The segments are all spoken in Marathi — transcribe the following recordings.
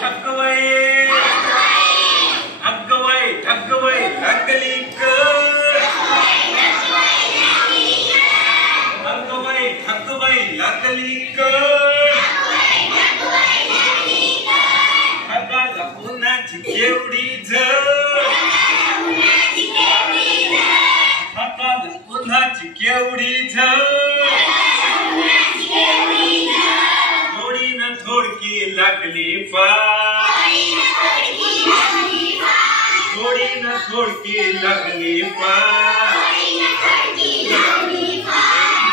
ठगवय अगवय ठगवय लागली ग अगवय ठगवय लागली ग ठगाला पुन्हाची केवढी झळ ठगाला पुन्हाची केवढी झळ थोडीनं थोडकी लागली फार थोडीनं थोडकी लागली फार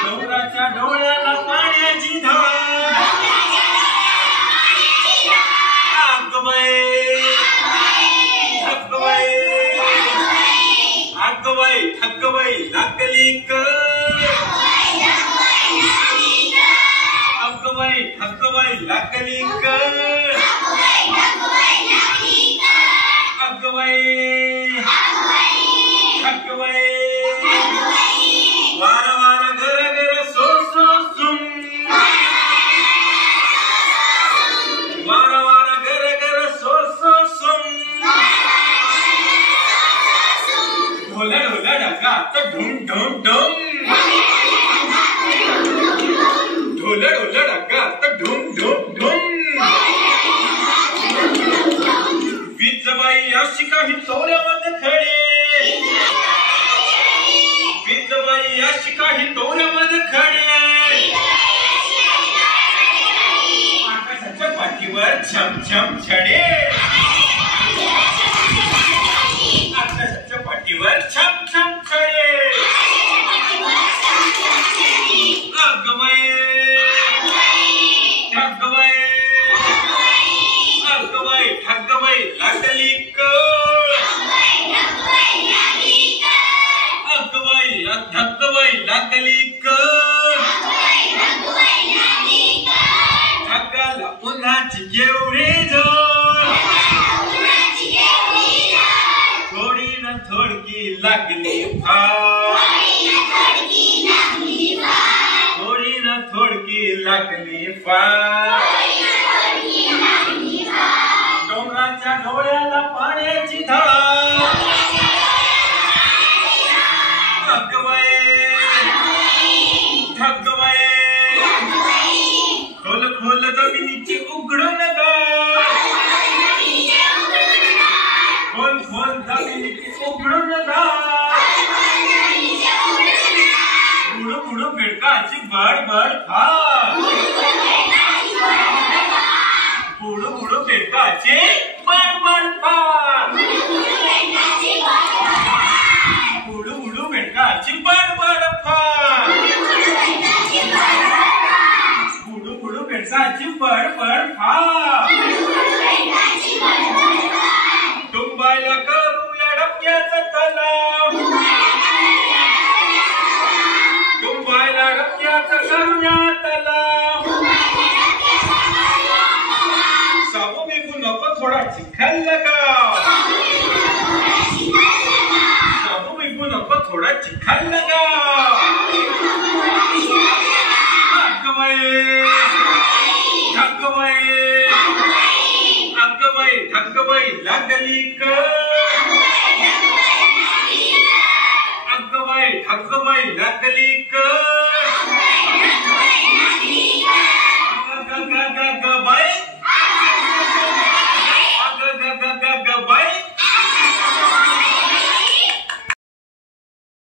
डोंगराच्या डोळ्याला पाण्याची धार अगवय ठगवय अगवय ठगवय लागली ग अगवय ठगवय लागली ग अगवय ठगवय वार वार घर घर सो सो सुम वार वार घर घर सो सो सुम ढोला ढोला डगात ढुम ढुम ढुम ढोला ढोला डगात ढुम ढुम ढुम विजबाई अशी काही तोऱ्यामध्ये खडे विजबाई अशी काही तोऱ्यामध्ये खडे आकाशाच्या पाठीवर छम छम छडे आकाशाच्या पाठीवर छम छम छडे अगवय ठगवय अगवय ठगवय लागली ग अगवय ठगवय लागली ग ठगाला पुन्हाची केवढी झळ थोडीनं थोडकी लागली फार थोडीनं थोडकी लागली फार डोंगराच्या डोळ्याला पाण्याची धार अगवय ठगवय खोल खोल जमिनीची उघडून दार खोल खोल जमिनीची उघडून दार बुडू बुडू बेडकाची बडबड फार बुडू बुडू बेडकाची बडबड फार बुडू बुडू बेडकाची बडबड फार बुडू बुडू बेडकाची बडबड फार तुंबायला करूया डबक्याचा तलाव तुंबायला डबक्याचा करूया तलाव साबू बिबू नको थोडा चिखल लगाव साबू बिबू नको थोडा चिखल लगाव अगवय ठगवय अगवय ठगवय लागली ग अगवय ठगवय लागली ग ग ग ग